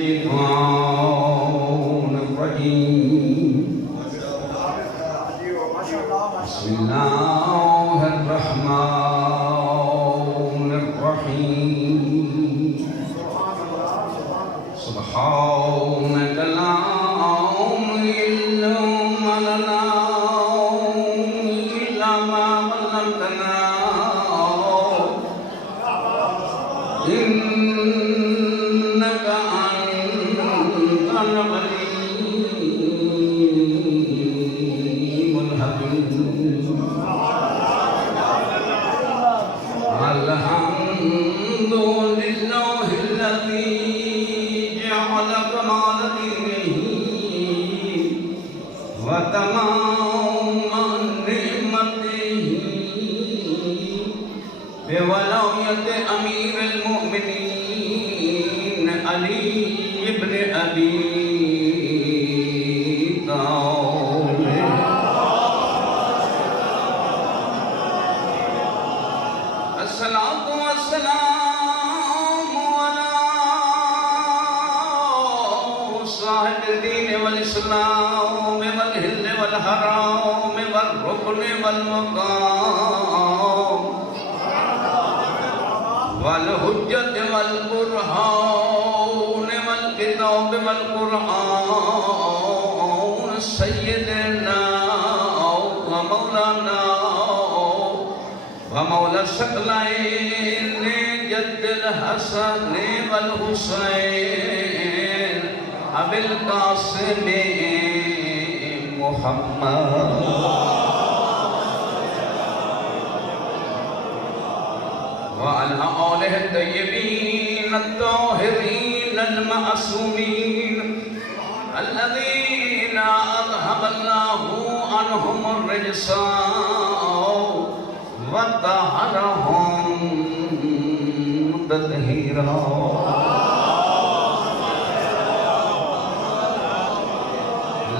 الشيطان الرجيم بسم الله الرحمن الرحيم سبحانك لا علم لنا إلا ما علمتنا إنك أنت العليم الحكيم الحمد لله الذي جعل كمال دينه وتمام نعمته بولاية أمير المؤمنين علي بن أبي طالب الصلاة والسلام على صاحب الدين والإسلام والهل والحرام والركن والمقام والحجة والبرهان والكتاب والقرآن سيدنا ومولانا ومولى الثقلين جد الحسن والحسين أبي القاسم محمد وعلى آله الطيبين الطاهرين المعصومين الذين أذهب الله عنهم الرجس وطهرهم تطهيرا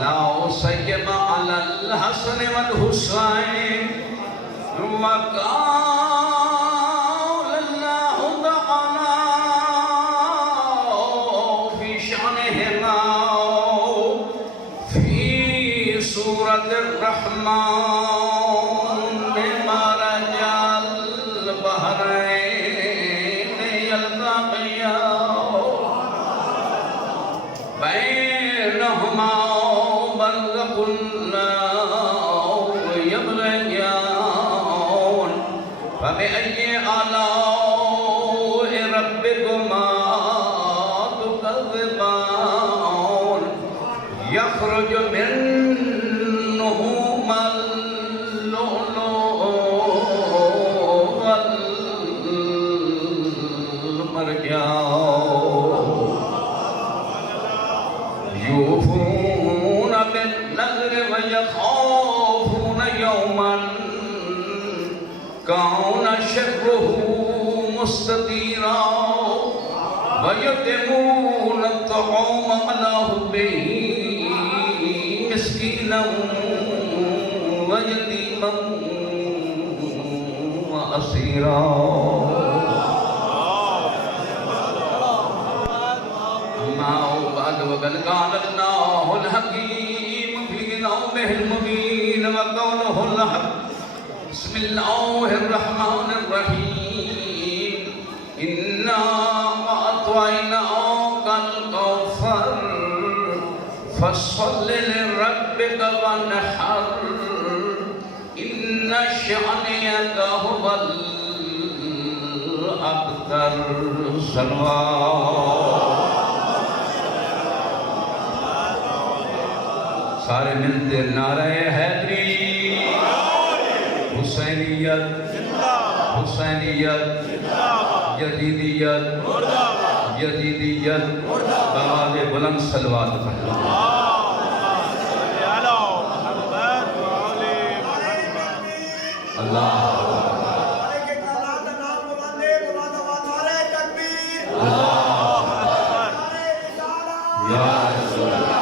لا سيما على الحسن والحسين وقال الله تعالى في شأنهما في سورة الرحمن بمرج البحرين يلتقيان بينهما برزخ لا يبغيان فبأي آلاء ربكما تكذبان يخرج منهما اللؤلؤ والمرجان يوفون بالنذر ويخافون يوما كان شره مستطيرا ويطعمون الطعام على حبه مسكينا ويتيما وأسيرا أما بعد وقد قال الله الحكيم في نومه المبين وقوله الحق بسم الله الرحمن الرحيم إنا أعطيناك الكوثر فصل لربك وانحر إن شأنك هو الأبتر سارے ملتے نعرہ حیدری حسینیت حسینیت یزیدیت یزیدیت بآواز بلند صلوات پڑھنا اللہ یا رسول اللہ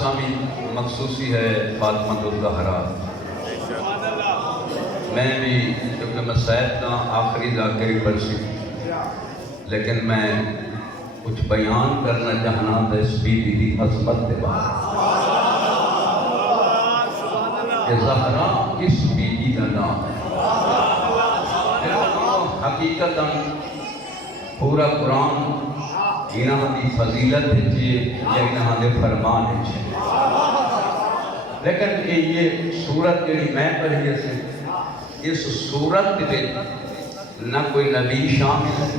سامی مخصوصی ہے فاطمہ الزہرا. میں بھی کیونکہ میں سید کا آخری ذاکری پرسی لیکن میں کچھ بیان کرنا چاہنا تو اس بی بی دی عظمت کے بعد کہ زہرا کس بی بی کا نام ہے. حقیقت پورا قرآن انہاں دی فضیلت ہے یا انہاں دے فرمان ہے. لیکن یہ سورت جڑی میں پڑھی سے اس سورت میں نہ کوئی نبی شامل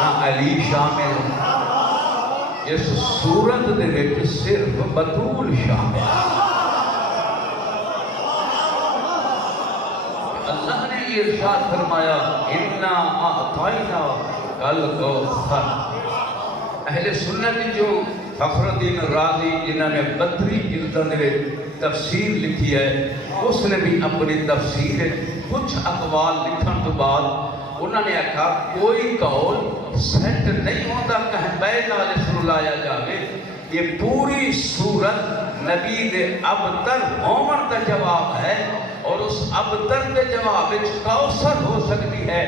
نہ علی شامل. اس سورت دے وچ صرف بطول شامل. اللہ نے یہ ارشاد فرمایا انا اعطینا الکوثر. اہل سنت جو فخر الدین رازی جنہوں نے 32 جلدوں میں تفسیر لکھی ہے اس نے بھی اپنی تفسیر کچھ اقوال لکھن تو بعد انہوں نے کہا کوئی قول سیٹ نہیں ہوتا کہیں بیل علیہ لایا جاوے. یہ پوری سورت نبی دے ابتر ہومن کا جواب ہے اور اس ابتر کے جواب کوثر ہو سکتی ہے.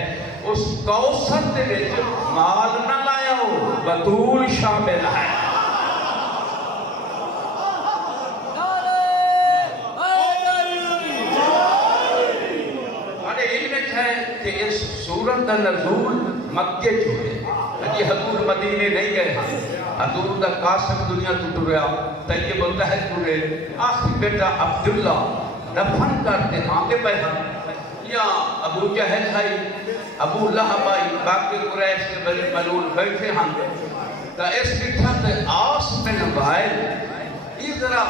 اس کوثر دے وچ مال نہ لایا ہو بطول شامل ہے. کہ اس سورت کا نزول مکے جو ہے. حضور مدینے نہیں گئے حضور دا قاسم دنیا تو ٹریا طیب الطہر ٹرے آخری بیٹا عبداللہ دفن کرتے آگے پہ ہم یا ابو جہل ہے ابو لہب آئی باقی قریش کے بڑی ملون بیٹھے ہم تا اس لکھا تے آس بن وائل یہ ذرا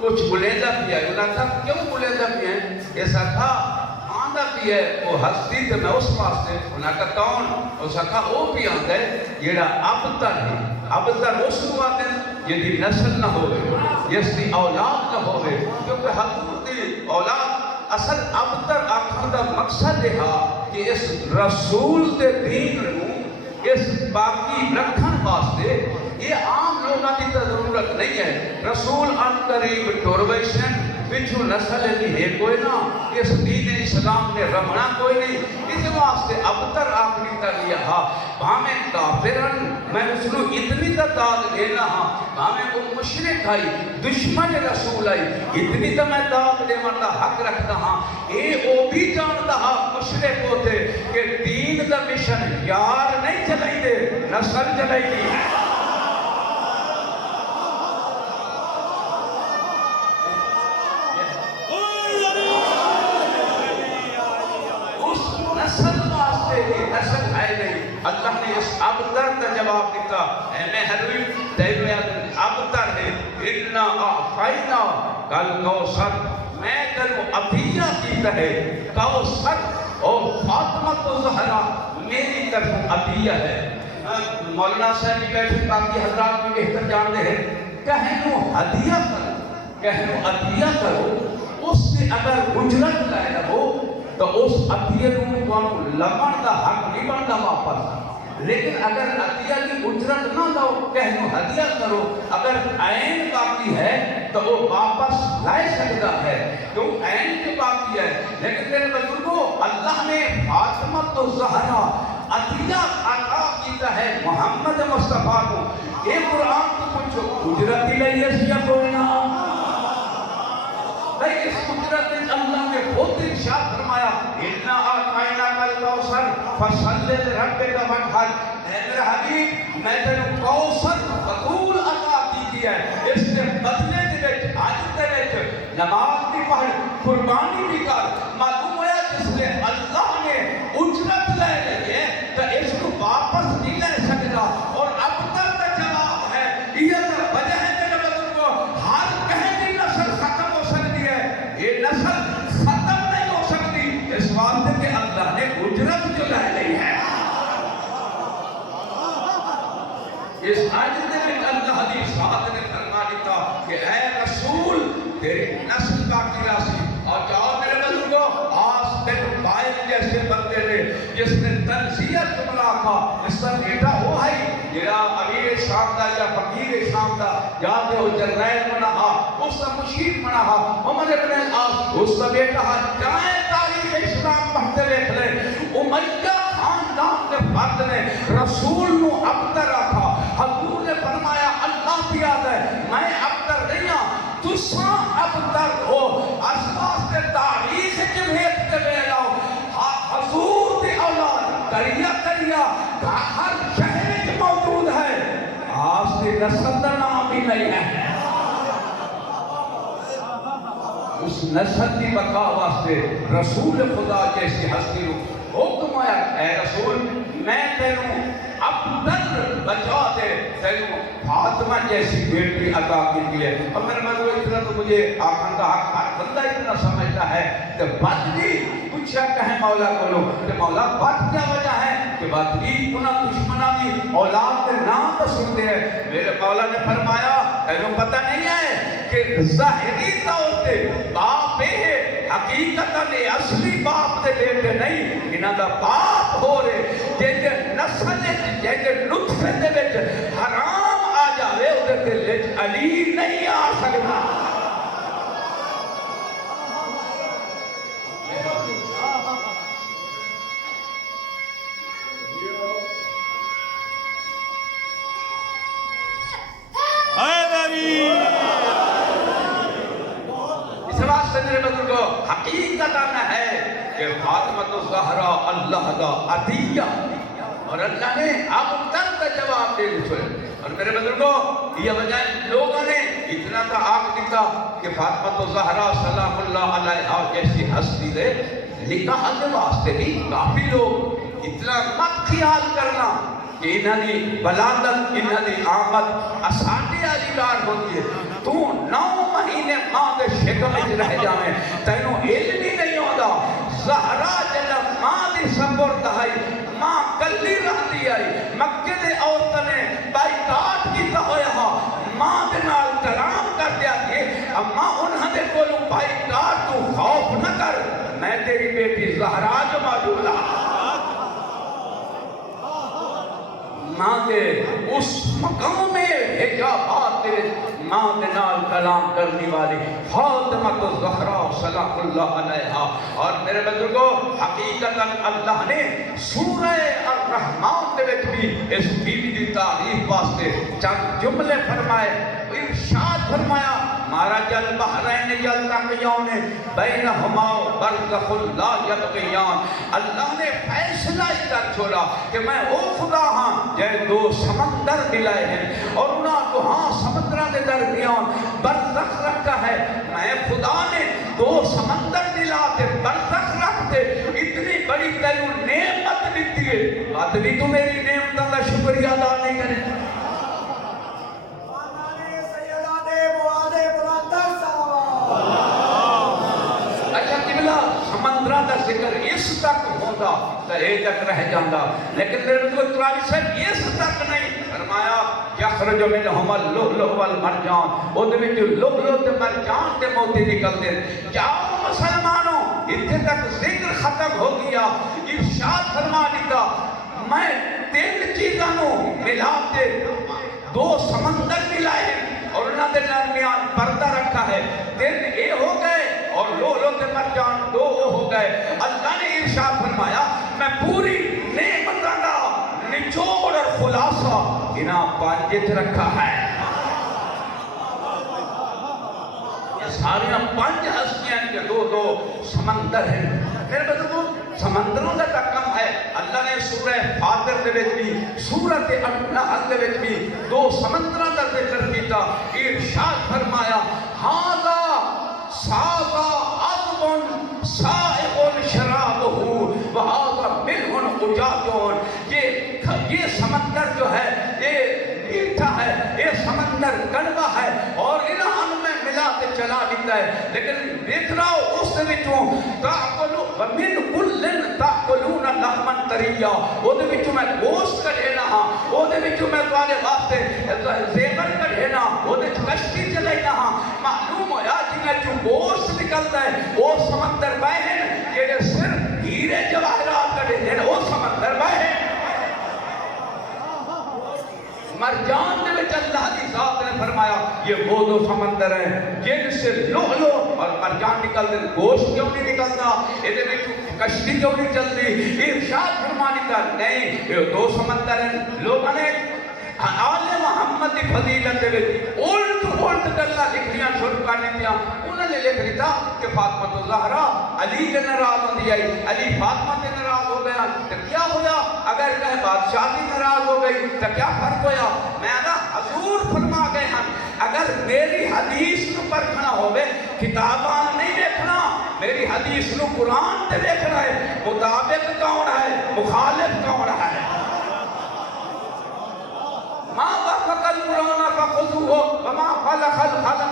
کچھ بلیدہ پیا ہے. انہوں نے کہا کیوں بلیدہ پیا ہے؟ ایسا تھا آندہ بھی ہے وہ ہستی تو میں اس واسطے. انہوں نے کہا کون؟ اس نے کہا وہ بھی آندہ ہے یہ ابتر ہے. ابتر اس کو آتے ہیں یہ دی نسل نہ ہوئے یہ دی اولاد نہ ہوئے کیونکہ حضور دی اولاد اصل ابتر آخر دا مقصد ہے کہ اس رسول دے دین نو اس باقی رکھن واسطے یہ عام لوگاں کی ضرورت نہیں ہے. رسول ان قریب ٹورویشن پچھو نسل دی ہے کوئی نہ اس دین اسلام نے رمنا کوئی نہیں. اس واسطے ابتر آخری تک یہ بھامیں کافرن میں اس کو اتنی تعداد لینا بھامیں وہ مشرک آئی دشمن رسول آئی اتنی تو میں داد دے مرتا حق رکھتا ہاں. اے او بھی جانتا مشرک ہوتے کہ دین دا مشن یار نہیں چلائی دے نسل چلائی دی ہے. نسل ہے نہیں. اللہ نے اس ابتر کا جواب دیتا اے محروی تیرے ابتر ہے انا اعطینا الکوثر. میں تینوں عطیہ کیتا ہے کوثر اور فاطمہ الزہرا میری طرف عطیہ ہے. مولانا صاحب بھی بیٹھے باقی حضرات بھی بہتر جانتے ہیں کہنو ہدیہ کرو کہنو عطیہ کرو اس سے اگر اجرت لائے ہو تو اس عطیہ کو لمن کا حق نہیں بنتا واپس. لیکن اگر عطیہ کی اجرت نہ دو کہنو ہدیہ کرو اگر عین باقی ہے تو وہ واپس لائے سکتا ہے کیوں عین کی باقی ہے. لیکن میرے بزرگوں اللہ نے فاطمہ الزہرا عطیہ عطا کیتا ہے محمد مصطفیٰ کو. یہ قرآن کو کچھ اجرت ہی لئی ہے یا کوئی نہ نہیں. اس قدرت اللہ نے خود ارشاد فرمایا انا اعطینا الکوثر فصل لربک وانحر. اے میرے حبیب میں تینوں کوثر بطول عطا کی ہے. اس نے بدلے دے وچ حج دے وچ نماز بھی پڑھ قربانی بھی کر. معلوم ہوا جس نے اللہ نے اجرت لے لی ہے تو اس کو واپس نہیں لے سکتا. اور اب تک کا جواب ہے یہ وجہ ہے میرے بزرگوں ہر کہیں کی نسل ختم ہو سکتی ہے. یہ نسل ختم نہیں ہو سکتی اس واسطے کہ اللہ نے اجرت جو لے لی ہے. اس حج کاٹی راسی اور جاؤ میرے بزرگوں آس بن وائل جیسے بندے نے جس نے تنزیت جملہ کھا اس کا بیٹا وہ ہے جیرا امیر شام دا یا فقیر شام دا جاتے ہو جرنیل بنا اس کا مشیر بنا عمر ابن العاص اس کا بیٹا جائے تاریخ اسلام پڑھتے دیکھ لیں امیہ خاندان کے فرد نے رسول نو ابتر رکھا حضور نے فرمایا اللہ کی یاد ہے میں ابتر نہیں ہوں تساں ابتر ہو اس واسطے تاریخ جمہیت کے لے لاؤ حضور کی اولاد کریا ہر شہر میں موجود ہے آج کی نسل کا نام بھی نہیں ہے اس نسل کی بقا واسطے رسول خدا جیسی ہستی حکم آیا اے رسول میں تینوں ابتر بچا دے تینوں فاطمہ جیسی بیٹی عطا کی ہے اور میرے مدعو اتنا تو مجھے آخر کا حق ہر بندہ اتنا سمجھتا ہے کہ بات بھی پوچھا کہیں مولا کو لو کہ مولا بات کیا وجہ ہے کہ بات بھی انہاں دشمنہ بھی اولاد کے نام تو سنتے ہیں میرے مولا نے فرمایا تینوں پتہ نہیں ہے کہ ظاہری طور پہ باپ ہے حقیقتاً اصلی باپ دے بیٹے نہیں انہاں دا باپ ہو رہے جیسے نسل جیسے نطفے دے وچ حرام آ جاوے ادھر کے لچ علی نہیں آ سکتا حقیقتاً ہے کہ فاطمہ الزہرا اللہ دا عطیہ اور اللہ نے اب تک کا جواب دے چھوڑے اور میرے بزرگوں یہ وجہ لوگوں نے اتنا کا آگ دیتا کہ فاطمہ الزہرا سلام اللہ علیہ جیسی ہستی دے نکاح کے واسطے بھی کافی لوگ اتنا مت خیال کرنا کہ انہاں دی بلادت انہاں دی آمد اساٹی علیدار ہوتی ہے تو 9 مہینے ماں دے شکم اچ رہ جائیں تینوں علم ہی نہیں ہوتا زہرا جلب ماں دی سبر دہائی ماں کلی رہتی آئی مکہ دے عورتوں نے بائیکاٹ کیتا ہویا ماں دے نال کلام کر دیا کہ اما انہاں دے کولوں بائیکاٹ تو خوف نہ کر میں تیری بیٹی زہرا جو موجود ماں کے اس مقام میں حجابات تیرے ماں کے نال کلام کرنی والی فاطمہ الزہرا صلی اللہ علیہ اور میرے بزرگوں حقیقتاً اللہ نے سورہ الرحمن کے وچ بھی اس بیوی دی تعریف واسطے چند جملے فرمائے ارشاد فرمایا مارج البحرین یلتقیان بینہما برزخ لا یبغیان اللہ نے فیصلہ ہی کر چھوڑا کہ میں وہ خدا ہاں جے 2 سمندر ملائے ہیں اور انہاں کو ہاں سمندرہ کے درمیان برزخ رکھا ہے میں خدا نے 2 سمندر ملا کے برزخ رکھتے اتنی بڑی تینوں نعمت دیتی ہے بات بھی تو میری نعمتوں کا شکریہ ادا نہیں کرے سمندرہ کا ذکر اس تک ہوتا تو ایک تک رہ جاندہ لیکن میرے بزرگ قرآن صاحب اس تک نہیں فرمایا یخرج منہما اللؤلؤ والمرجان وہ دے جو لؤلؤ تے مرجان تے موتی نکلتے جاؤ مسلمانوں اتنے تک ذکر ختم ہو گیا ارشاد فرما دیتا میں 3 چیزوں ملا کے 2 سمندر ملائے ہیں اور انہاں دے درمیان پردہ رکھا ہے 3 اے ہو گئے اور لؤلؤ تے مرجان 2 ہو گئے اللہ نے ارشاد فرمایا میں پوری نعمتاں دا نچوڑ اور خلاصہ انہاں 5 رکھا ہے یہ سارے 5 ہستیاں کے 2 سمندر ہیں میرے بزرگوں سمندروں کا کم ہے اللہ نے سورہ فاطر دے وچ بھی سورۃ النحل دے وچ بھی 2 سمندراں دا ذکر کیتا ارشاد فرمایا ھذا ساغا عذب سائغ شرابہ وھذا ملح اجاج یہ سمندر جو ہے یہ میٹھا ہے یہ سمندر کڑوا ہے اور انہاں میں ملا کے چلا دیتا ہے لیکن دیکھ رہا ہو اس دے وچوں تاکلو ومن کل تاکلون لحما طریا او دے وچوں میں گوشت کڈھینا ہاں او دے وچوں میں تواڈے واسطے زیور کڈھینا او دے کشتی چلینا ہاں معلوم ہویا جنہیں جو گوشت نکلتا ہے وہ سمندر بہن یہ صرف ہیرے جواہرات کٹے ہیں وہ سمندر بہن مرجان نے وچ اللہ کی ذات نے فرمایا یہ وہ دو سمندر ہیں جن سے لؤلؤ اور مرجان نکلتے گوشت کیوں نہیں نکلتا یہ کشتی کیوں نہیں چلتی ارشاد فرمانے کا نہیں یہ دو سمندر ہیں لوگوں نے آل محمد کی فضیلت دے الٹ گلا لکھنیاں شروع کرنے دیا انہوں نے لکھ لیا کہ فاطمہ الزہرا علی کے ناراض ہوندی آئی علی فاطمہ کے ناراض ہو گیا تو کیا ہویا اگر کہ بادشاہ کی ناراض ہو گئی تو کیا فرق ہویا میں نا حضور فرما گئے ہیں اگر میری حدیث نو پرکھنا ہوئے کتاباں نہیں دیکھنا میری حدیث نو قرآن تے دیکھنا ہے مطابق کون ہے مخالف کون ہے ما وافق القرآن فخذوه وما خلق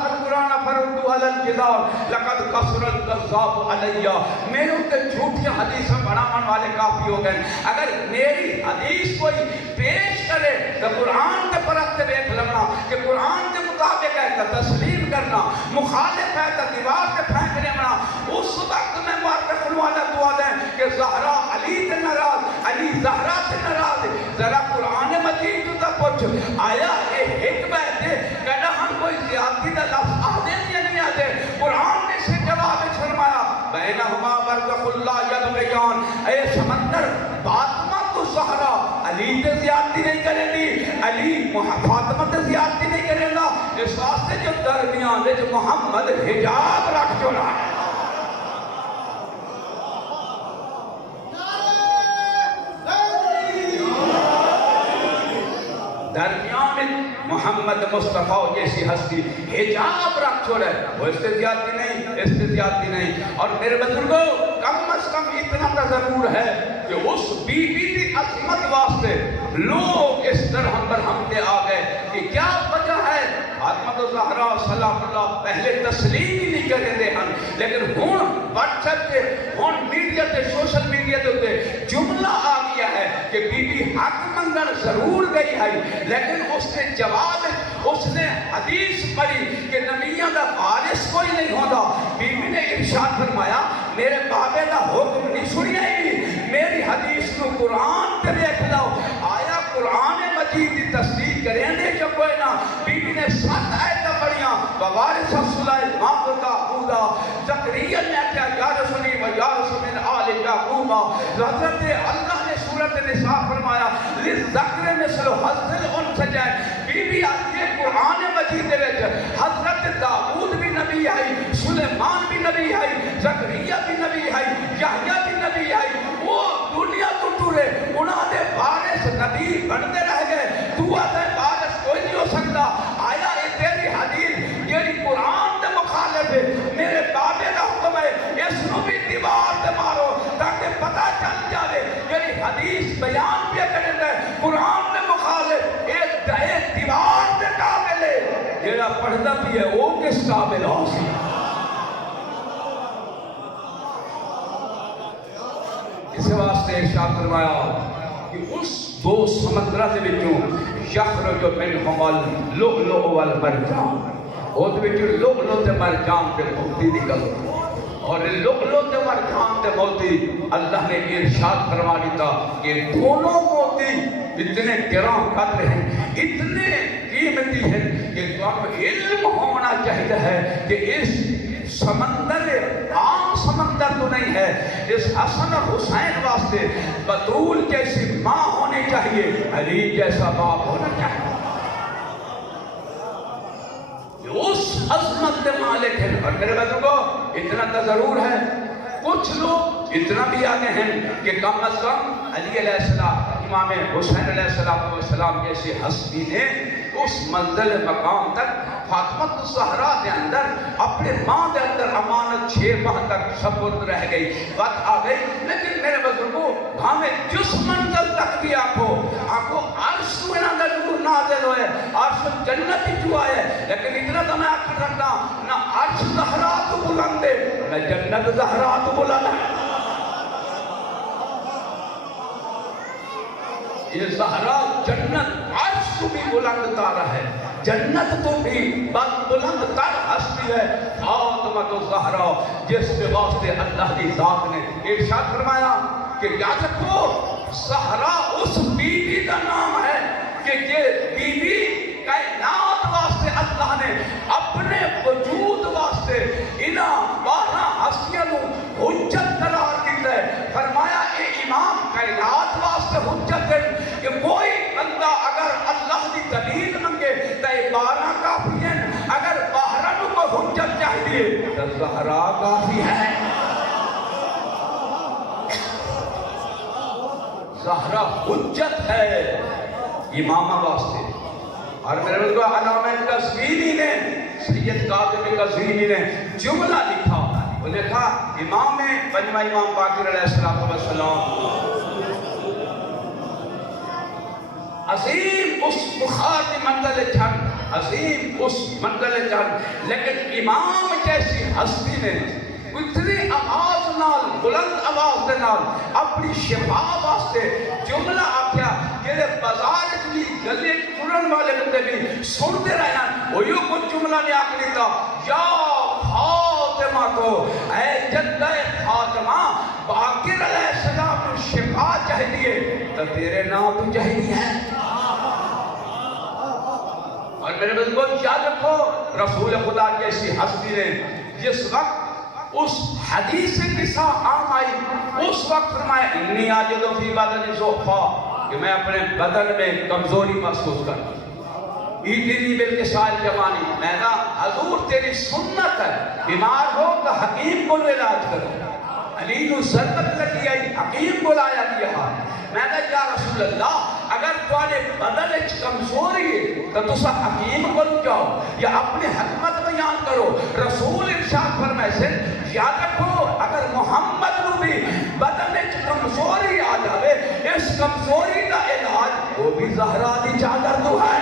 القرآن فردوه على الجدار لقد قصر الكذاب علیہ میرے تے جھوٹیاں حدیثیں بناون والے کافی ہو گئے اگر میری حدیث کوئی پیش کرے تو قرآن کے پرکھ کے دیکھ لگنا کہ قرآن کے مطابق ہے تو تسلیم کرنا مخالف ہے تو دیوار کے پھینک دینا اس وقت میں مارک خلوانا دعا دیں کہ زہرا علی تے ناراض علی زہرا تے ناراض ذرا قرآن مجید تو پوچھ آیا اے حکمت ہے کہنا ہم کوئی زیادتی دا لفظ آدھے یا نہیں آدھے قرآن نے سے جواب فرمایا بینہما برزخ اللہ یبغیان اے سمندر فاطمہ تو زہرا علی تے زیادتی نہیں کرے گی علی فاطمہ تے زیادتی نہیں کرے گا اس واسطے جو درمیان جو محمد حجاب رکھ چھوڑا ہے درمیان محمد مصطفیٰ جیسی ہستی حجاب رکھ چھوڑے وہ اس سے زیادتی نہیں اس سے زیادتی نہیں اور میرے بزرگوں کم از کم اتنا تو ضرور ہے کہ اس بی بی کی عظمت واسطے لوگ اس طرح پر ہم نے آ گئے کہ کیا وجہ ہے فاطمہ الزہرا سلام اللہ پہلے تسلیم ہی نہیں کریں دے ہم لیکن ہون واٹس ایپ تے ہون میڈیا تے سوشل میڈیا تے جملہ آ گیا ہے کہ بی بی حق منگن ضرور گئی ہے لیکن اس نے جواب اس نے حدیث پڑھی کہ نبیوں کا وارث کوئی نہیں ہوتا بی بی نے ارشاد فرمایا میرے بابے کا حکم نہیں سنیا ہی میری حدیث کو قرآن پہ دیکھ لو آیا قرآن مجید کی تصدیق کریں دے جو کوئی نہ بی بی نے 7 آیتیں پڑھیاں ووارث سلیمان کا اولا زکریا نے کیا یا رسولی و یا رسول من آل یعقوب حضرت اللہ نے سورۃ نساء فرمایا للذکر مثل حظ الانثیین بی بی آتی قرآن مجید دے وچ حضرت داؤد بھی نبی ہے سلیمان بھی نبی ہے زکریا بھی نبی ہے یحییٰ بھی نبی ہے وہ دنیا تو ٹورے انہاں دے وارث نبی بنتے رہ گئے تو دے وارث کوئی نہیں ہو سکتا آیا یہ تیری حدیث یہ قرآن دے مخالف ہے میرے بابے کا حکم ہے اس نو بھی دیوار تے مارو تاکہ پتہ چل جائے یہ حدیث بیان بھی کرے گا قرآن دے مخالف ایک دیوار تے قابل ہے جڑا پڑھدا بھی ہے وہ کس قابل ہو سی اس واسطے ارشاد فرمایا کہ اس دو سمندراں دے وچوں یخرج منہما اللؤلؤ والمرجان اور دے وچوں لؤلؤ تے مرجان تے موتی نکلدی اور لؤلؤ تے مرجان تے موتی اللہ نے ارشاد فرما دیتا کہ دونوں موتی اتنے گراں قدر ہیں اتنے قیمتی ہیں کہ تمہیں علم ہونا چاہیے ہے کہ اس سمندر عام سمندر تو نہیں ہے اس حسن اور حسین واسطے بطول جیسی ماں ہونی چاہیے علی جیسا باپ ہونا چاہیے اس عظمت کے مالک ہیں اور میرے بزرگوں اتنا تو ضرور ہے کچھ لوگ اتنا بھی آگے ہیں کہ کم از کم علی علیہ السلام امام حسین علیہ السلام جیسے ہستی نے اس منزل مقام تک فاطمہ الزہرا دے اندر اپنے ماں دے اندر امانت 6 ماہ تک سپرد رہ گئی وقت آ گئی لیکن میرے بزرگوں ہمیں جس منزل تک بھی آنکھو عرش تو انہاں دا نور نازل ہوئے عرش جنت ہی جو آئے لیکن اتنا تو میں آخر رکھتا نہ عرش زہرا تو بلند ہے نہ جنت زہرا تو بلند ہے یہ زہرا جنت عرش تو بھی بلند تارہ ہے جنت تو بھی بلند تر ہستی ہستی ہے فاطمہ الزہرا جس کے واسطے اللہ کی ذات نے ارشاد فرمایا کہ یاد رکھو زہرا اس بیوی کا نام ہے کہ یہ بیوی کائنات واسطے اللہ نے اپنے وجود واسطے انہاں 12 ہستیاں نو حجت قرار دیتا ہے. فرمایا اے امام کائنات واسطے حجت ہے کہ کوئی بندہ اگر اللہ کی دلیل منگے تو 12 کافی ہیں, اگر 12 نو کو حجت چاہیے تو زہرا کافی ہے. زہرا حجت ہے امامہ واسطے. اور میرے بلکہ علامہ قزوینی نے سید کاظم قزوینی نے جملہ لکھا, وہ لکھا امام پنجواں امام باقر علیہ السلام عظیم اس بخار کی منزل چڑھ, عظیم اس منزل چڑھ, لیکن امام جیسی ہستی نے اتنی آواز نال بلند آواز دے نال اپنی شفا واسطے جملہ آکھیا کہ بازار اتنی گلی چڑھن والے بندے بھی سنتے رہے ہیں, وہ یوں کچھ جملہ نے آکھ لیتا یا فاطمہ تو اے جدہ فاطمہ باقر علیہ السلام کو شفا چاہیے تو تیرے نام تو چاہیے ہے. اور میرے بزرگوں یاد رکھو رسول خدا جیسی ہستی نے جس وقت اس حدیث کے ساتھ عام آئی اس وقت فرمایا انی آجدو فی بدن ضعفا کہ میں اپنے بدن میں کمزوری محسوس کرتا ہوں. ایدنی بالکسال جوانی, میں کہا حضور تیری سنت ہے بیمار ہو تو حکیم کو علاج کرو. علی نو ضربت لگی آئی حکیم کو لایا دیا. میں کہا یا رسول اللہ اگر توانے بدن اچھ کمزوری ہے تو تسا حکیم کو جاؤ یا اپنی حکمت بیان کرو. رسول ارشاد فرمائے سے یاد رکھو اگر محمد نو بھی بدن اچھ کمزوری آ جاوے اس کمزوری کا علاج وہ بھی زہرا دی چادر تو ہے.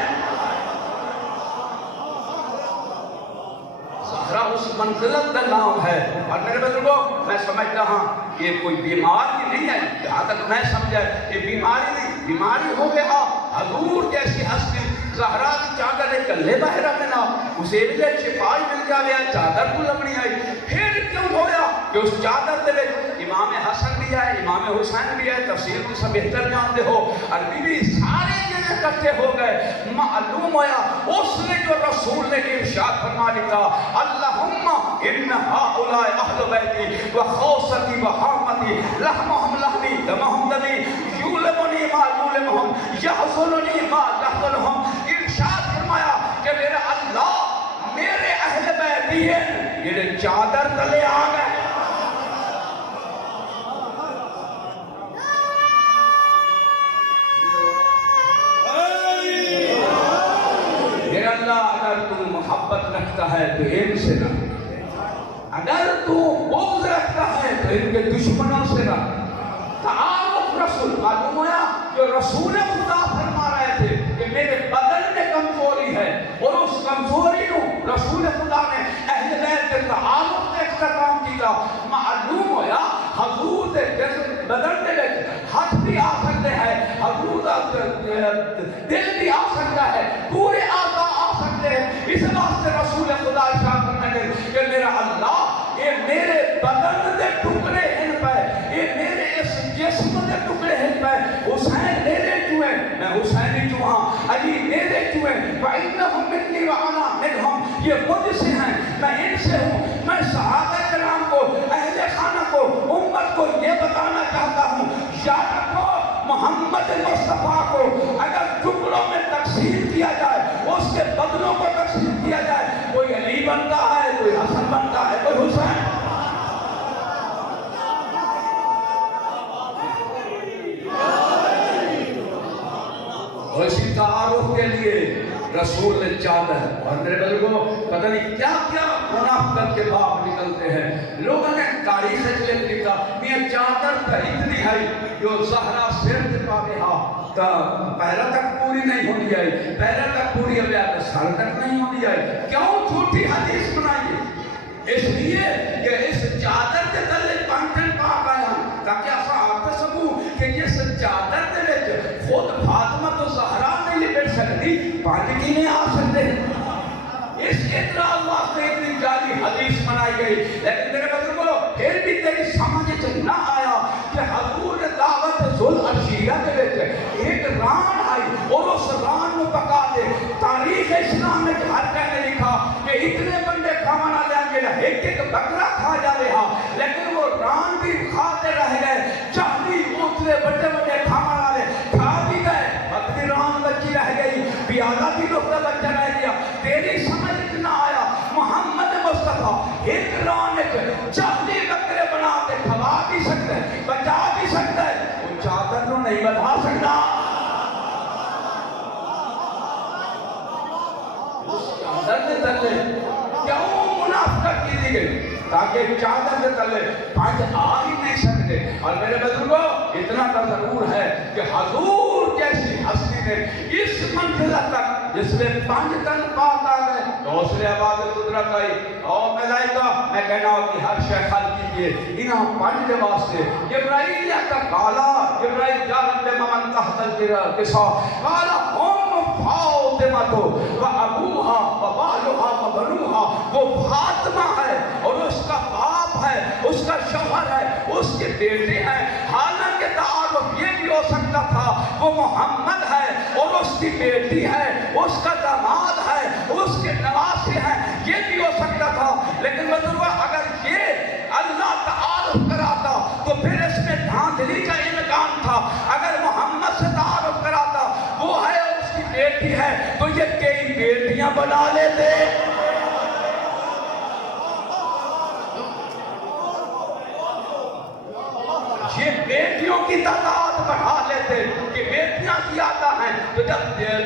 زہرا اس منزلت کا نام ہے. اور میرے بزرگوں میں سمجھتا ہوں یہ کوئی بیماری نہیں ہے, جہاں تک میں سمجھا یہ بیماری نہیں, بیماری ہو گیا حضور جیسی ہستی زہرا کی چادر ایک کلے باہرہ میں نہ اسے بھی شفائی مل جاوے چادر کو لبنی آئی. پھر کیوں ہویا کہ اس چادر دے امام حسن بھی آئے امام حسین بھی آئے, تفسیر کو سب بہتر جانتے ہو, عربی بھی سارے جگہ اکٹھے ہو گئے. معلوم ہویا اس نے جو رسول نے ارشاد فرما لکھا اللہم ان ہؤلاء اہل بیتی و خوصتی و حامتی لحمہم لحمی دمہم دمی یولمنی ما یولمہم یحضننی ما یحضنہم. ارشاد فرمایا کہ میرے اللہ میرے اہل بیتی ہیں میرے چادر تلے آ گئے. میرے اللہ اگر تو محبت رکھتا ہے تو ان سے رکھ, اگر تو بغض رکھتا ہے تو ان کے دشمنوں سے رکھ. تعارف رسول معلوم ہوا جو رسول خدا فرما رہے تھے کہ میرے بدن میں کمزوری ہے اور اس کمزوری کو رسول خدا نے اہل بیت کے تعارف سے اختتام کیا. معلوم ہوا حضور دے بدن دے ہاتھ بھی آ سکتے ہیں, حضور دا دل بھی آ سکتا ہے, پورے اعضاء آ سکتے ہیں. اس واسطے رسول خدا ارشاد فرماتے ہیں کہ میرا اللہ یہ میرے بدن دے ٹکڑے ہیں پہ, یہ میرے اس جسم دے ٹکڑے ہیں پہ. حسین میرے کیوں ہیں, میں حسینی کیوں ہاں, علی میرے کیوں ہیں, فَإِنَّهُمْ مِنِّي وَأَنَا مِنْهُمْ, یہ مجھ سے ہیں میں ان سے ہوں. میں صحابہ کرام کو اہل خانہ کو امت کو یہ بتانا چاہتا ہوں یاد رکھو محمد مصطفیٰ کو اگر ٹکڑوں میں تقسیم کیا جائے اس کے بدنوں کو تقسیم کیا جائے کوئی علی بنتا ہے کوئی حسن بنتا ہے کوئی حسین. اور اسی تعارف کے لیے رسول نے چادر, اور میرے بزرگوں پتہ نہیں کیا کیا منافقت کے باپ نکلتے ہیں. لوگوں نے تاریخ سے لکھا یہ چادر تھا اتنی ہے جو زہرا سر سے پاگے ہاں تا پہلا تک پوری نہیں ہوئی آئی, پہلا تک پوری ہوئی آئی, سر تک نہیں ہوئی آئی. کیوں جھوٹی حدیث بنائی؟ اس لیے کہ اس چادر کے تلے پنٹن پاک آیا تاکہ ایسا آپ سبو کہ اس چادر کے لئے خود فاطمہ تو زہرا نہیں لپٹ سکتی, پانی کی نہیں آ سکتے. اس اطلاع واسطے اتنی گئی. لیکن میرے بزرگوں پھر بھی تیری سمجھ نہ آیا کہ حضور دعوت ذوالعشیرہ کے وچ ایک ران آئی اور اس ران کو پکا دے. تاریخ اسلام میں ہر کہنے لکھا کہ اتنے بندے کھانا لے آنگے ایک ایک بکرا کھا جاوے ہاں، لیکن وہ ران بھی کھاتے رہ گئے. 40 اتنے بڑے بڑے کھانا لے کھا بھی گئے، بکری ران بچی رہ گئی، پیالہ بھی لوگ کا بچہ رہ گیا. تیری سمجھ نہ آیا محمد مصطفیٰ ایک ران 40 بکرے بنا کے کھوا بھی سکتا ہے، بچا بھی سکتا ہے، وہ چادر نو نہیں بڑھا سکتا. اس چادر کے تلے کیوں منافقت کی دی گئی؟ تاکہ چادر کے تلے پانچ آ ہی نہیں سکتے. اور میرے بزرگوں اتنا تو ضرور ہے کہ حضور جیسی ہستی نے اس منزلہ تک جس میں 5 تن پاک آ گئے تو اس نے آواز قدرت آئی اور ملائکہ میں کہنا ہوں کہ ہر شے خل کیجئے انہاں 5 کے واسطے. جبرائیل کا کالا جبرائیل جانب میں ممن تحت القصا کالا فاطمہ و ابوہا و بالہا و بنوہا، وہ فاطمہ ہے اور اس کا باپ ہے، اس کا شوہر ہے، اس کے بیٹے ہیں. حالانکہ تعارف یہ بھی ہو سکتا تھا وہ محمد ہے اور اس کی بیٹی ہے، اس کا داماد ہے، اس کے نواسے ہیں، یہ بھی ہو سکتا تھا. لیکن بزرگوں اگر یہ اللہ تعارف کراتا تو پھر اس میں دھاندلی کا امکان تھا. اگر محمد سے تعارف کراتا وہ ہے اس کی بیٹی ہے تو یہ کئی بیٹیاں بنا لیتے. یہ بیٹیوں کی تعداد بڑھا لیتے کہ بیٹیاں زیادہ ہیں، تو جب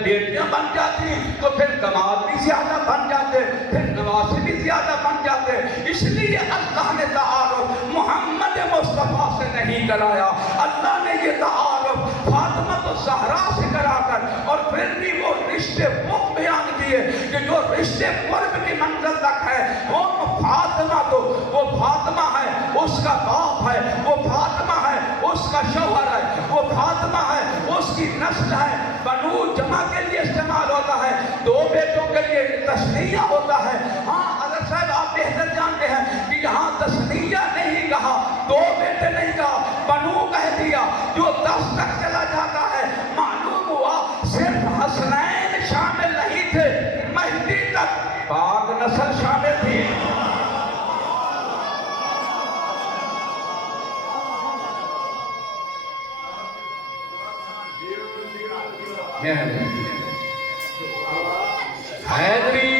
بیٹیاں بن جاتی تو پھر داماد بھی زیادہ بن جاتے، پھر نواسے بھی زیادہ بن جاتے. اس لیے اللہ نے تعارف محمد مصطفیٰ سے نہیں کرایا. اللہ نے یہ تعارف فاطمہ الزہرا سے کرا کر اور پھر بھی وہ رشتے وہ بیان کیے کہ جو رشتے قرب کی منزل تک ہے وہ فاطمہ تو وہ فاطمہ ہے، اس کا باپ ہے، وہ فاطمہ ہے، اس کا شوہر ہے، وہ فاطمہ ہے، اس کی نسل ہے. بنو جمع کے لیے استعمال ہوتا ہے، 2 بیٹوں کے لیے تثنیہ ہوتا ہے. ہاں حضرت صاحب آپ بہتر جانتے ہیں کہ یہاں تثنیہ نہیں کہا، 2 بیٹے نہیں کہا، بنو کہہ دیا. جو 10 تک چلا جاتا ہے معلوم ہوا صرف حسنین شامل نہیں تھے، مہدی تک پاک نسل شامل تھی. حیدری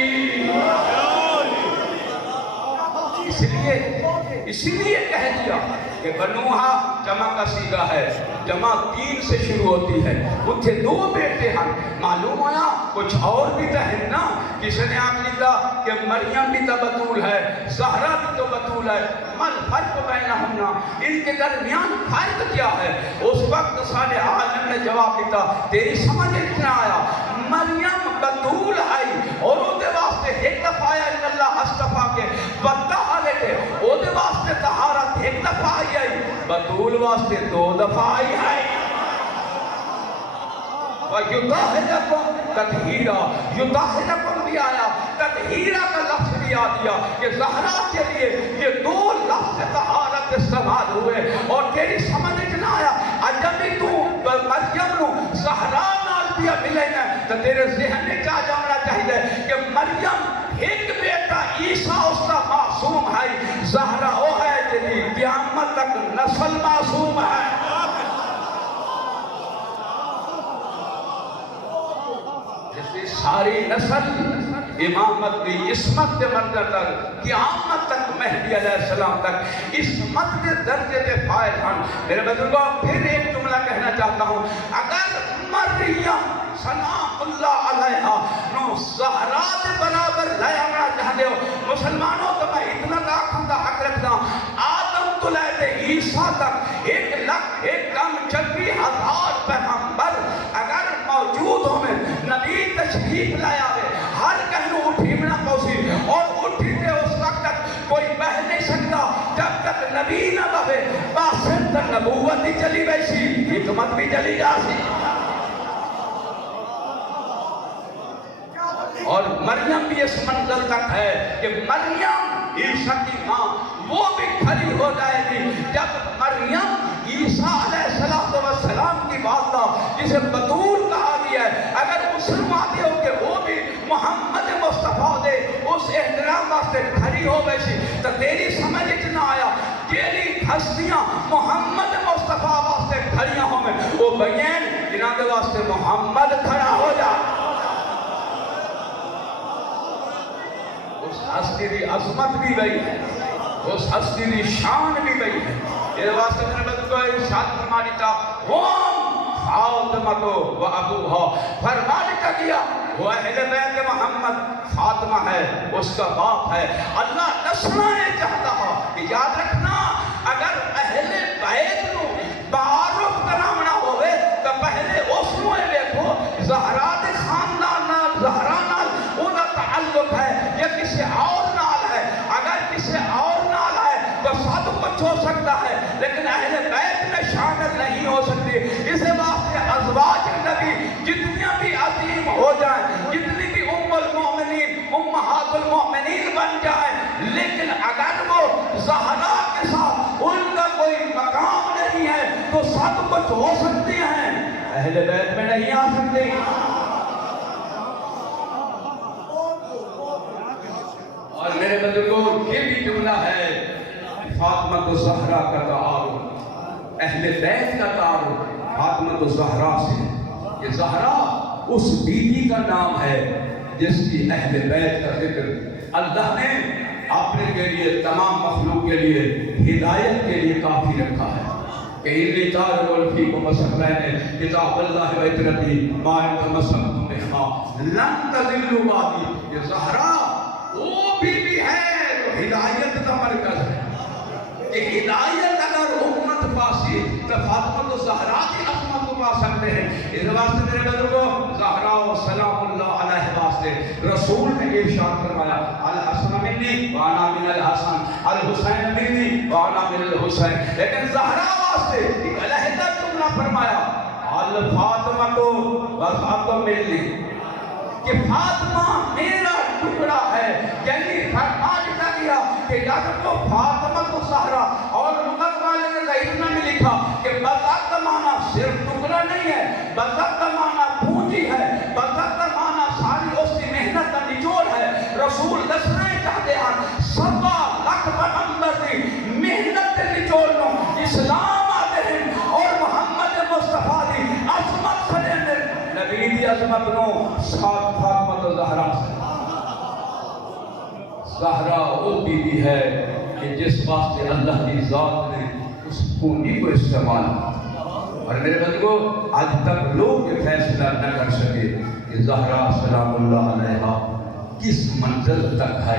اس لیے کہہ دیا کہ بنوہا جمع کا صیغہ ہے، جمع 3 سے شروع ہوتی ہے. اتھے 2 بیٹے ہیں. معلوم ہویا کچھ اور بھی تو ہے نا. کسی نے آپ لیتا کہ مریم بھی تو بطول ہے، زہرا بھی تو بطول ہے. مل فرق بینہما، ان کے درمیان فرق کیا ہے؟ اس وقت سارے عالم نے جواب دیتا تیری سمجھ اتنا آیا مریم بطول آئی اور او دے واسطے ایک دفعہ آیا ان اللہ استفا کے بطہ لیتے او دے واسطے طہارت ایک دفعہ آئی بطول واسطے 2 دفعہ آئی. وَيُطَهِّرَكُمْ تَطْهِيرًا، یطہرکم بھی آیا، تطہیرہ کا لفظ بھی آ دیا کہ زہرا کے لیے یہ 2 لفظ طہارت استعمال ہوئے. اور تیری سمجھ نہ آیا اجبی تو مریم نو زہرا نال دیا ملے نا تو تیرے ذہن میں کیا جانا چاہیے کہ مریم ایک بیٹا عیسیٰ اس کا معصوم ہے، زہرا وہ ہے جنہی قیامت تک نسل معصوم ہے. ساری نسل امامت کی عصمت کے مرجع تک قیامت تک مہدی علیہ السلام تک عصمت کے درجے کے فائز ہیں. میرے بزرگوں پھر ایک جملہ کہنا چاہتا ہوں، اگر مریم سلام اللہ علیہا نو زہرا دے برابر لے آنا چاہتے ہو مسلمانوں تو میں اتنا لاکھوں کا حق رکھتا ہوں آدم تو لے دے عیسیٰ تک 1,40,000 پیغمبر اگر موجود ہوں میں نبی تشریف لائے آوے ہر کہنو اٹھی بنا پوسی اور اٹھی دے اس وقت تک کوئی بہ نہیں سکتا جب تک نبی نہ بہے باسن تک نبوت ہی چلی بیسی حکمت بھی چلی جا سی. اور مریم بھی اس منزل تک ہے کہ مریم عیسیٰ کی ماں وہ بھی کھڑی ہو جائے گی جب مریم عیسیٰ علیہ السلام کی والدہ جسے بطول کہا گیا ہے اگر مسلمان ہو کہ وہ بھی محمد مصطفیٰ دے اس احترام واسطے کھڑی ہو ویسی تو تیری سمجھ اتنا آیا تیری ہستیاں محمد مصطفیٰ واسطے کھڑیاں ہوں گے وہ بین جنہاں کے واسطے محمد کھڑا ہو جا اس ہستی دی عظمت بھی گئی ہے اس ہستی دی شان بھی گئی ہے یہ واسطے میں نے بدل کو ارشاد فرمانی تھا فاطمہ و ابوہا فرمانی کا کیا وہ اہل بیت محمد فاطمہ ہے اس کا باپ ہے اللہ نسلائے چاہتا ہو کہ یاد رکھنا اگر اہل بیت نو تعارف کرامنا ہوئے تو پہلے اس نو دیکھو زہرا دے خاندان نال زہرا نال انہا تعلق ہے یا کسی اور نال ہے اگر کسی اور نال ہے تو سب کچھ ہو سکتا ہے لیکن اہل بیت میں شامل نہیں ہو سکتی اس واسطے ازواج نبی جتنی بھی عظیم ہو جائیں جتنی بھی ام المؤمنین امہات المؤمنین بن جائیں لیکن اگر وہ زہرا کے ساتھ ان کا کوئی مقام نہیں ہے تو سب کچھ ہو سکتی ہیں اہل بیت میں نہیں آ سکتی اور میرے بزرگوں یہ بھی جملہ ہے فاطمہ تو زہرا کا تعارف اہل بیت کا تعارف فاطمہ تو زہرا سے یہ زہرا اس بیوی کا نام ہے جس کی اہل بیت کا ذکر اللہ نے اپنے کے لیے تمام مخلوق کے لیے ہدایت کے لیے کافی رکھا ہے کہ انی طالب فیکم مسکرین کتاب اللہ و اطرتی ما تمسکتم بہما لن تضلوا بعدی یہ زہرا وہ بیوی ہے جو ہدایت کا مرکز ہے کہ ہدایت اگر امت پاسی تو فاطمہ تو زہرا کی عظمت کو پا سکتے ہیں اس واسطے میرے بزرگوں زہرا و سلام اللہ علیہ واسطے رسول نے ارشاد فرمایا الحسن منی وانا من الحسن الحسین منی وانا من الحسین لیکن زہرا واسطے ایک علیحدہ جملہ فرمایا الفاطمہ تو وفاطمہ منی کہ فاطمہ میرا ٹکڑا ہے یعنی فرمان کا دیا کہ جب کو فاطمہ کو زہرا اور لغت والے نے اتنا بھی لکھا کہ بذات کا معنی صرف ٹکڑا نہیں ہے بذات کا معنی پونجی ہے بذات کا معنی ساری اس کی محنت کا نچوڑ ہے رسول دسنا چاہتے ہیں سوا لاکھ پیغمبر کی محنت کے نچوڑ لوں اسلام آتے ہیں اور محمد مصطفیٰ کی عظمت سے نبی دی عظمت نو ساتھ فاطمہ تو زہرا سے زہرا وہ بیوی ہے کہ جس واسطے اللہ کی ذات نے اس خونی کو استعمال کیا اور میرے بندگو آج تک لوگ یہ فیصلہ نہ کر سکے کہ زہرا سلام اللہ علیہا کس منزل تک ہے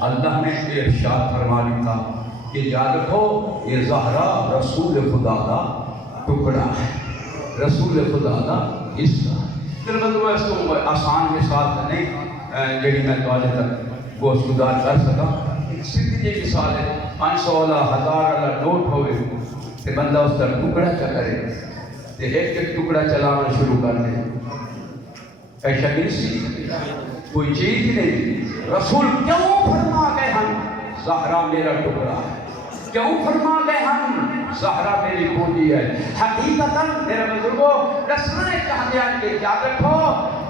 اللہ نے ارشاد فرمایا تھا کہ یاد رکھو یہ زہرا رسول خدا کا ٹکڑا ہے رسول خدا کا حصہ پھر مطلب اس کو آسان کے ساتھ نہیں جڑی میں توالے تک گوشت گزار کر سکا ایک سیدھی جی مثال ہے 500 والا 1000 والا نوٹ ہوئے کہ بندہ اس طرح ٹکڑا چا کرے کہ ایک ایک ٹکڑا چلانا شروع کر دے ایسا نہیں سی کوئی چیز ہی نہیں رسول کیوں فرما گئے ہم زہرا میرا ٹکڑا ہے کیوں فرما گئے ہم زہرا میری پونجی ہے حقیقتاً میرے بزرگوں رسنا چاہتے ہیں کہ یاد رکھو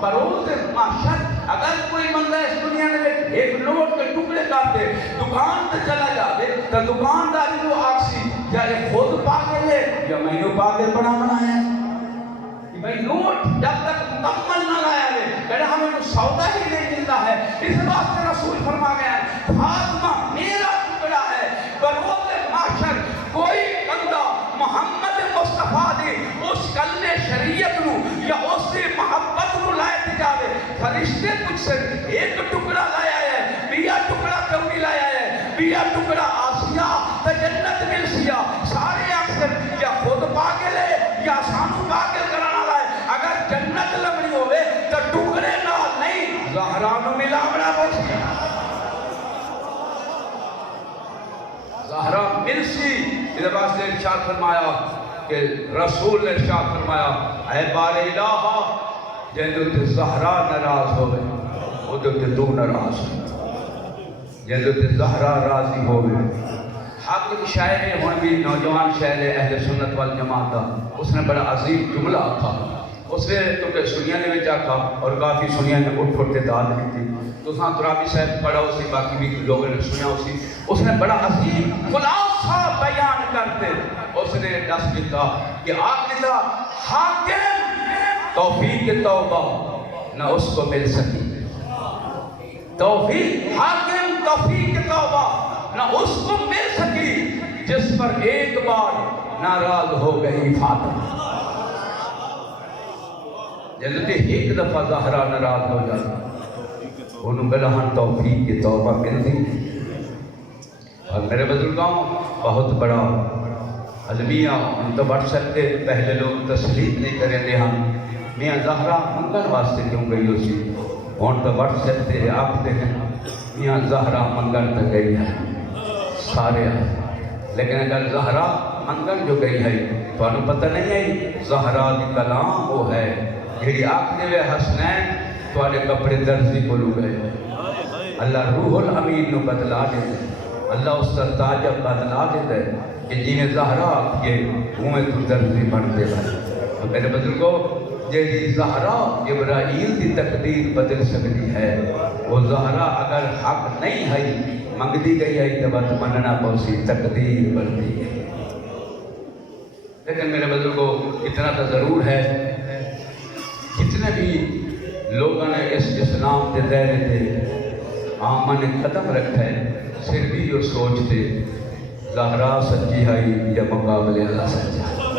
بروز معاشر اگر کوئی بندہ اس دنیا میں ایک نوٹ کے ٹکڑے کاٹے دکان پہ چلا جاتے تو دکانداری جو آکسی یا یہ خود پاگل ہے یا میں نے پاگل بنایا ہے بھائی نوٹ جب تک مکمل نہ لایا ہے کہ ہمیں سودا ہی نہیں ملتا ہے اس بات سے رسول فرما گیا ہے فاطمہ میرا ٹکڑا ہے بروز معاشر کوئی بندہ محمد مصطفیٰ دی اس کلمہ شریعت نو یا اس کی محبت نو لائے تھی جاوے فرشتے کچھ سے ایک ٹکڑا لایا ہے بیا ٹکڑا کیوں نہیں لایا ہے بیا ٹکڑا آسیہ تا جنت مل سیا سارے اکثر یا خود پاگل ہے یا سانو پاگل کرانا لائے اگر جنت لگنی ہوئے تو ٹکڑے نہ نہیں زہرانو ملا بڑا بوچھیا زہرا ملسی اس واسطے ارشاد فرمایا کہ رسول نے ارشاد فرمایا اے بار الہ جن تے زہرا ناراض ہوئے او تے تو ناراض جدو تے زہرا راضی ہوئے. حاکم شاعر ہون بھی نوجوان شاعر اہل سنت والجماعت دا اس نے بڑا عظیم جملہ آکھا. اس نے کیونکہ سنیا نے وچ آکھا اور کافی سنیا نے اٹھ اٹھ کے داد دیتی. تو ساں ترابی صاحب پڑھا اسی باقی بھی لوگوں نے سنیا اسی. اس نے بڑا عظیم خلاصہ بیان کرتے اس نے دس دیتا کہ آپ نے حاکم توفیق توبہ نہ اس کو مل سکی. توفیق حاکم توفیق توبہ نہ اس کو مل سکی جس پر ایک بار ناراض ہو گئی فاطمہ. جلدی ایک دفعہ زہرا ناراض ہو جاتی انہوں بلہن توفیق کی توبہ ملتی. اور میرے بزرگوں بہت بڑا المیہ ان تو بڑھ سکتے پہلے لوگ تسلیم نہیں کریں دے ہم میاں زہرا منگل واسطے کیوں گئی اسی ان تو بڑھ سکتے آپ دیکھیں میاں زہرا منگل تک گئی ہے سارے. لیکن اگر زہرا منگل جو گئی ہے تو انہوں پتہ نہیں ہے زہرا دی کلام وہ ہے جیڑی آخری وے حسنین تو آنے کپڑے درزی کو لو گئے. اللہ روح الامین نو بدلا دے دے. اللہ اس کا تاجہ بدلا دے دے کہ جنہیں زہرا آکھئے انہیں تو درزی بن دے بھائی. تو میرے بزرگوں جیڑی زہرا جبرائیل دی تقدیر بدل سکتی ہے وہ زہرا اگر حق نہیں ہے منگ دی گئی ہے تو بات مننا پوسی تقدیر بنتی ہے. لیکن میرے بزرگوں اتنا تو ضرور ہے کتنے بھی لوگوں نے اس اسلام کے دائرے تے آمن قدم رکھا ہے پھر بھی جو سوچتے زہرا سچی ہے یا مقابلے اللہ سچا ہے.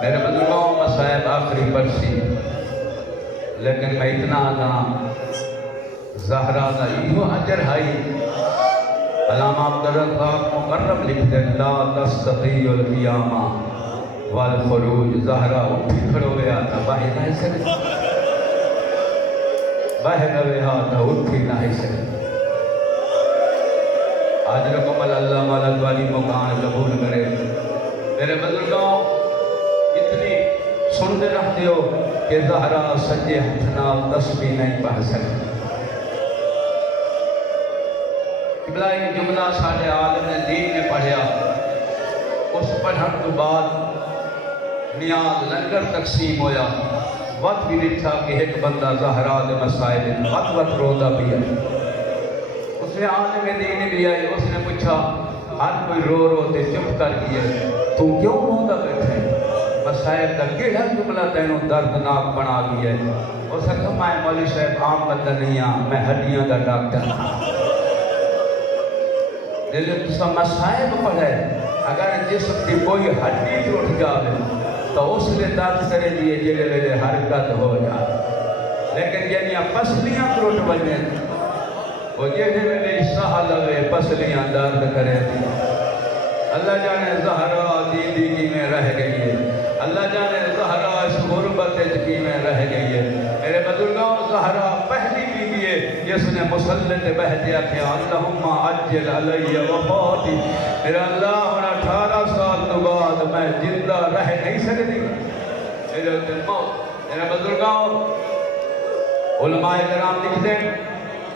میرے بزرگوں مسائب آخری پرسی لیکن میں اتنا آنا زہرا دا ایہو عجر ہائی. علامہ عبدالرزاق مقرب لکھتے لا تستطیع القیامہ والخروج. زہرا اٹھی کھڑو گیا تھا باہی نہیں سکتے باہی نویہا تھا اٹھی نہیں سکتے. آج رکمل اللہ مالک والی مکان قبول کرے. میرے بزرگوں اتنی سنتے رہتے ہو کہ زہرا سجے ہتھنا تسبیح نہیں پڑھ سکتے. قبلہ یہ جملہ سارے عالم دین نے پڑھیا. اس پڑھن تو بعد نیاز لنگر تقسیم ہویا. وقت بھی لکھا کہ ایک بندہ زہرا دے مسائل وقت رودا بھی ہے. اس نے عالم دین بھی آئی. اس نے پوچھا ہر کوئی رو رو تے چپ کر گیا تو کیوں رودا بیٹھے مسائل کا کیڑا جملہ تینوں دردناک بنا گیا ہے. اور سکتا میں مولی صاحب عام بندہ نہیں ہاں میں ہڈیاں دا ڈاکٹر ہوں. لیکن تسا مسائب پڑھے اگر جسم کی کوئی ہڈی ٹوٹ جاوے تو اس نے درد کرے دیئے جلے ویلے حرکت ہو جائے. لیکن جنیاں پسلیاں ٹوٹ بجیں وہ جلے ویلے ساہ لگے پسلیاں درد کرے دی. اللہ جانے زہرا دیدی کی میں رہ گئی ہے. اللہ جانے زہرا اس غربت کی میں رہ گئی ہے. میرے بزرگوں زہرا پہلی بیوی ہے جس نے مسلط بہتیا کیا اللہم عجل علی وفاتی. میرا اللہ ہونا 18 سال تو بعد میں زندہ رہ نہیں سکتی. میرے بزرگوں علماء کرام لکھتے ہیں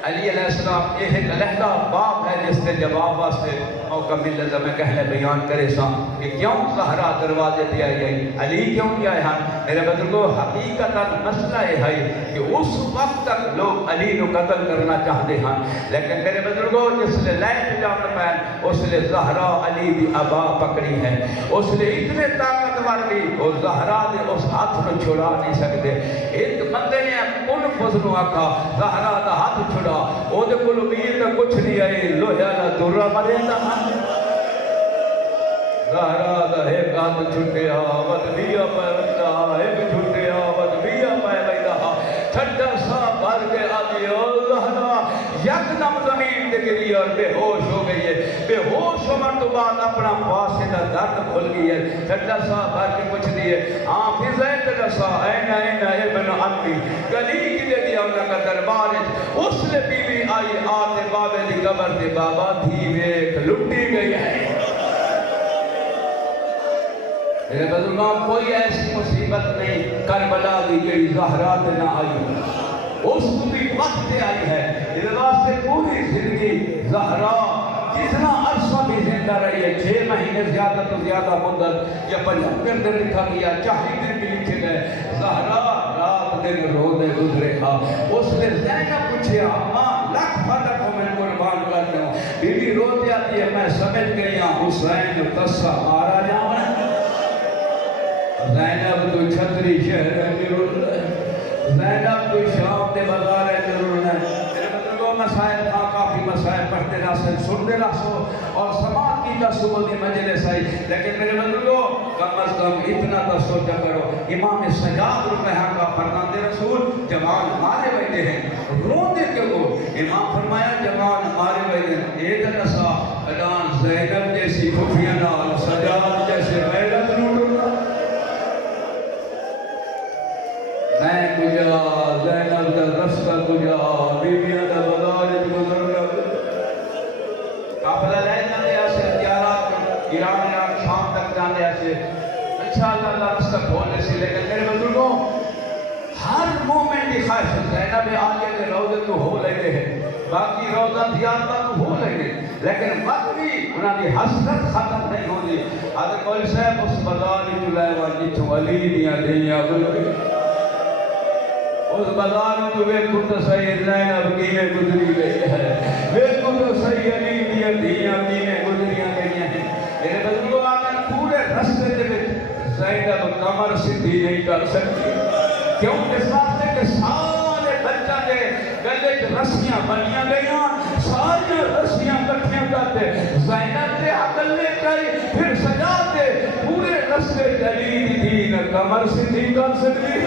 علی علیہ السلام یہ ایک علیحدہ باب ہے جس کے جواب واسطے موقع مل جائے میں کہنے بیان کرے سا کہ کیوں زہرا دروازے پہ آئی گئی علی کیوں کیا ہے. میرے بزرگوں حقیقتا مسئلہ یہ ہے کہ اس وقت تک لوگ علی کو قتل کرنا چاہتے ہیں. لیکن میرے بزرگوں جس نے لائٹ جان پہن اس نے زہرا علی بھی ابا پکڑی ہے. اس نے اتنے طاقتور بھی اور زہرا نے اس ہاتھ کو چھڑا نہیں سکتے. ایک بندے نے کن فضلوں آکھا زہرا دا ہاتھ چھڑا وہ دے کل امید کچھ نہیں آئی لوہیا نہ دورہ مرے نہ زہرا دا ایک ہاتھ چھٹے آوت بیا پہ ویدہ ایک چھٹے آوت بیا پہ ویدہ چھٹا سا بھر کے آدھی زہرا یک دم زمین دے گری اور بے ہوش ہو گئی ہے. بے ہوش ہومن تو بعد اپنا فاسدہ درد کھل گئی ہے. چھٹا سا بھر کے پوچھ دیئے حافظ رسا این ابن عمی گلی کی دے دیا انہوں کا دربار ہے. اس نے بی بی آئی آتے بابے دی قبر دے بابا دھی ویک لٹی گئی ہے. میرے بزرگوں کوئی ایسی مصیبت نہیں کربلا دی جڑی زہرا تے نہ آئی. اس کو بھی وقت آئی ہے، اس واسطے پوری زندگی زہرا جتنا عرصہ بھی زندہ رہی ہے، 6 مہینے زیادہ تو زیادہ مدت یا 75 دن لکھا گیا، 40 دن بھی لکھے گئے، زہرا رات دن رونے گزرے تھا۔ اس نے زینب پوچھے ماں لکھ فتح کو میں قربان کرتا ہوں، بی بی روتے آتی ہے، میں سمجھ گئی ہوں حسین قصہ مارا جاؤں۔ زینب تو چھتری شہر ہے ضرور ہے، زینب تو شام کے بازار ہے ضرور ہے۔ میرے بزرگوں مسائل تھا، کافی مسائل پڑھتے رہا سنتے رہا اور سماعت کی تا صبح کی مجلس آئی، لیکن میرے بزرگوں کم از کم اتنا تو سوچا کرو، امام سجاد رکھا کا فرزند رسول جوان مارے بیٹھے ہیں، روندے کیوں؟ امام فرمایا جوان مارے بیٹھے ہیں، ایک نسا ادان زینب جیسی خفیہ نال سجاد جیسے غیرت لوٹنا میں کجا زینب کا رستہ کجا بیویاں کا بازار گزر رہا قافلہ لے جانے ایسے ہتھیارات ایران عراق شام تک جانے ایسے انشاءاللہ اللہ رستہ کھولنے سے، لیکن میرے بزرگوں ہر مومن کی خواہش زینب آگے کے روزے تو ہو لگے ہیں، باقی روزہ زیادہ تو ہو لگے، لیکن وقت بھی انہوں نے حسرت ختم نہیں ہو دی۔ حضرت کوئی صاحب اس بازار جو لائے والی تو علی دیا دیا گزری، اس بازار جو ویکھو تو صحیح زینب کیویں گزری گئی ہے، ویکھو تو صحیح علی دیا دیا کیویں گزریاں گئی ہیں۔ میرے بزرگوں آگے پورے رستے دے وچ زینب کمر سیدھی نہیں کر سکتی، کیوں؟ اس واسطے کہ سارے بچہ دے گلے چ رسیاں بنیاں گئیاں، ساری رسیاں کٹھیاں کرتے زینب دے عقل لے گئی، پھر سجا دے پورے رستے علی دی دین کمر سیدھی کر سکتی۔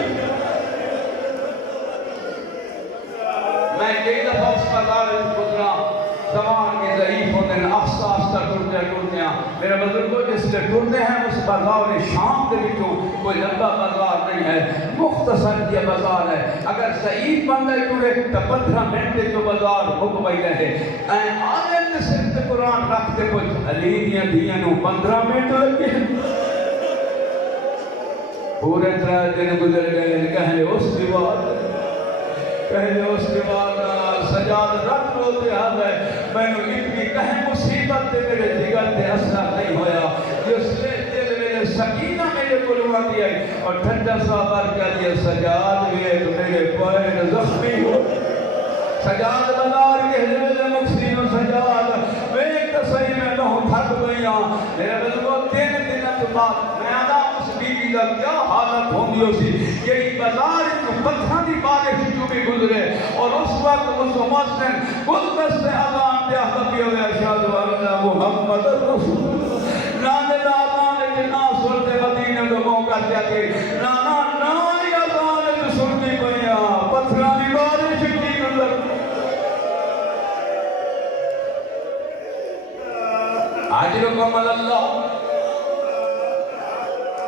میں کئی دفعہ اس بازار میں گزرا، زمان کے ضعیف ہوتے ہیں، آہستہ آہستہ ٹرتے ہیں۔ میرے بزرگوں جس سے ٹرتے ہیں اس بازار شام کے بچوں کوئی لمبا بازار نہیں ہے، مختصر یہ بازار ہے۔ اگر ضعیف بندہ ٹرے تو 15 منٹ جو بازار رک پئی رہے، عالم نے صرف قرآن رکھتے کچھ علی دیاں دیاں نو 15 منٹ لگے، پورے 3 دن گزر گئے، کہے اس دیوار پہلے اس کے بعد سجاد رکھ روتے آگئے، میں نے اتنی کہیں مصیبت دے میرے جگر دے اثر نہیں ہویا، جس نے دل میرے سکینہ میرے قلوہ دیا اور ٹھنڈا صحابہ کیا دیا سجاد بھی ایک میرے پائن زخمی ہو، سجاد بازار کے حجرے مقصین و سجاد میں ایک تصحیح میں نہ تھک گئی ہوں۔ میرے بزرگوں 3 دن کے بعد میں آدھا اس بیوی کا کیا حالت ہوندی ہو سی، یہی بازار کو پتھر دی بارش جو بھی گزرے اور اس وقت اس مسلم قدس سے اذان دے حقی ہوئے اشہد ان محمد رسول اللہ، نانے اذان کے نا سنتے مدینہ کو موقع دیا کہ نانا نائی اذان کے سنتی پڑیا پتھر دی بارش کی گزر اجرکم اللہ۔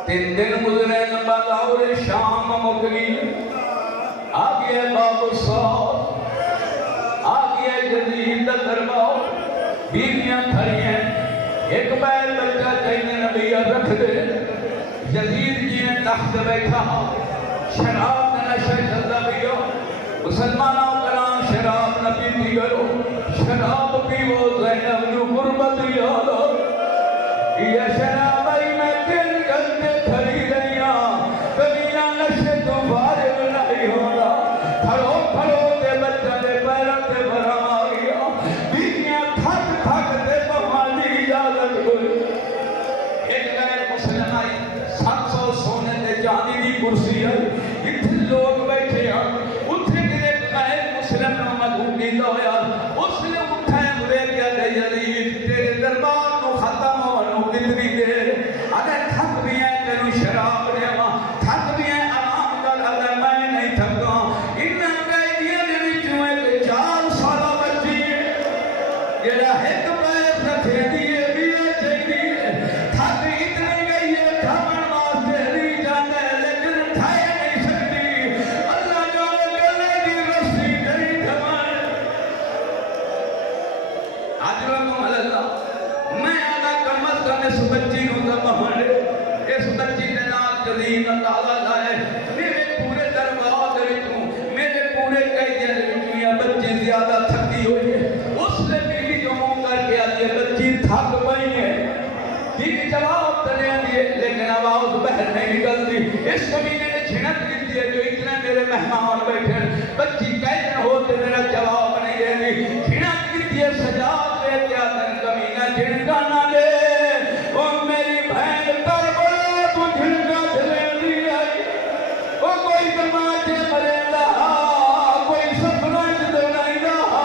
3 دن گزرے بازار شام مکری، آگیا باب الصاد، آگیا جدید دربار، بیویاں کھڑی ہیں، ایک بیل بچہ چاہیے نبی رکھ دے، یزید جی نے تخت بیٹھا، شراب نہ نشہ چلتا پیو، مسلمانوں کرام شراب نہ پیتی کرو، شراب پیو زینب جو قربت یاد یہ شراب آئی میں دل گلتے کھڑی رہیاں، کبھی نہ نشے تو فارغ نہیں ہوگا، کھڑو کھڑو دے بچہ دے پیرہ دے بھرم آگیا، بیٹیاں تھک تھک دے بہانی اجازت ہوئی۔ ایک غیر مسلم آئی 700 سونے دے جانی دی کرسی آئی، اتھے لوگ بیٹھے ہیں، اتھے ایک غیر مسلم نمد نیتا ہویا، اس نے اٹھائے ہوئے کیا دے یزید تیرے دربار نو ختم ہو نو کتنی دیر مہمان بیٹھے بچی کہتے ہوتے میرا جواب نہیں دے دی کھڑا کیتی ہے سجاد لے کے آدن کمینہ جھڑکا نہ دے او میری بہن کر بڑا تو جھڑکا دلے دی آئی او کوئی کماتے مرے رہا کوئی سپرائز دلائی رہا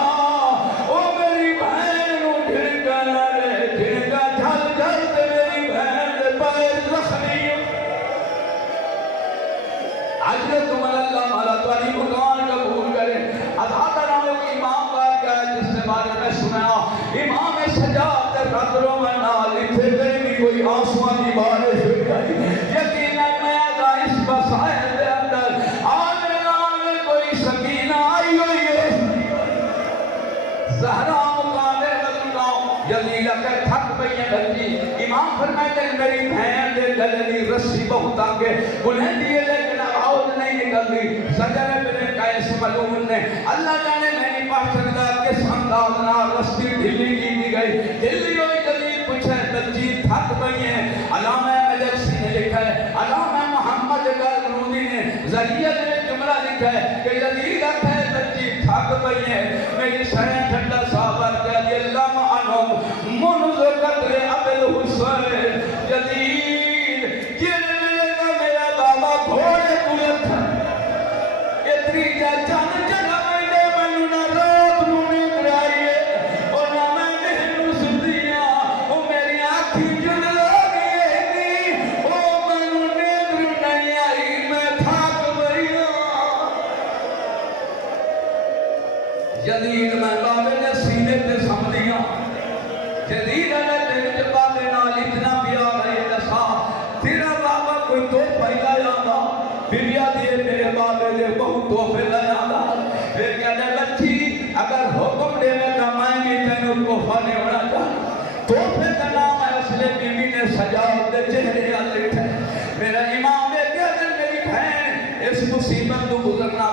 او میری بہن نو جھڑکا نہ دے جھڑکا جھل جھل دے میری بہن دے پیر زخمی عجل تمہارا اللہ مالا توالی مکان قبول کرے ادھاتا ناموں کی امام بار کیا ہے جس نے بارے میں سنایا امام سجاد قدروں میں نالی تھے بھی کوئی آسمان کی بارش ہوئی گئی یقینا میں آگا اس بسائے دے اندر آنے آنے کوئی سکینہ آئی ہوئی ہے زہرہ مقام رسولوں یزیلہ کہ تھک بھئی بچی امام فرمائے کہ میری بہن دے گلنی رسی بہت آگے انہیں دیئے لیکن آؤز نہیں نکل دی سجر بن قیس ملعون نے اللہ جانے میں نہیں پڑھ سکتا کس انداز نہ رسی ڈھلی کی دی گئی ڈھلی ہوئی جدید پوچھے بچی تھک بھئی ہیں علامہ مجلسی نے لکھا ہے علامہ محمد غالنودی نے ذریعہ نے جملہ لکھا ہے کہ جدید ہے بچی تھک بھئی ہیں میری سرین ٹھنڈا صحابہ کہہ دی اللہ عنہم منذ قدر عبد حسین جدید جن ملے میرا بابا گھوڑے پورے تھا اتنی جا چاند جگہ میں دے منو نہ رات مونی کرائیے اور نہ میں نہنو سدیاں او میری آنکھی جن لگئے گی او منو نیدر نہیں آئی میں تھاک بھئیا جدید میں بابے نے سینے تے سمدیاں جدید نے دن جب بابے نال اتنا پیار ہے دسا تیرا بابا کوئی تو پہلا یادا بلیا دیئے میرے بابے دے بہت توفے لیا دا پھر کہنے بچی اگر حکم دے میں کمائیں گی تینوں کو فانے ہونا جا توفے کا نام ہے اس لئے بیوی نے سجاد دے چہرے آلٹ ہے میرا امام دے کہتے میری بہن اس مصیبت تو گزرنا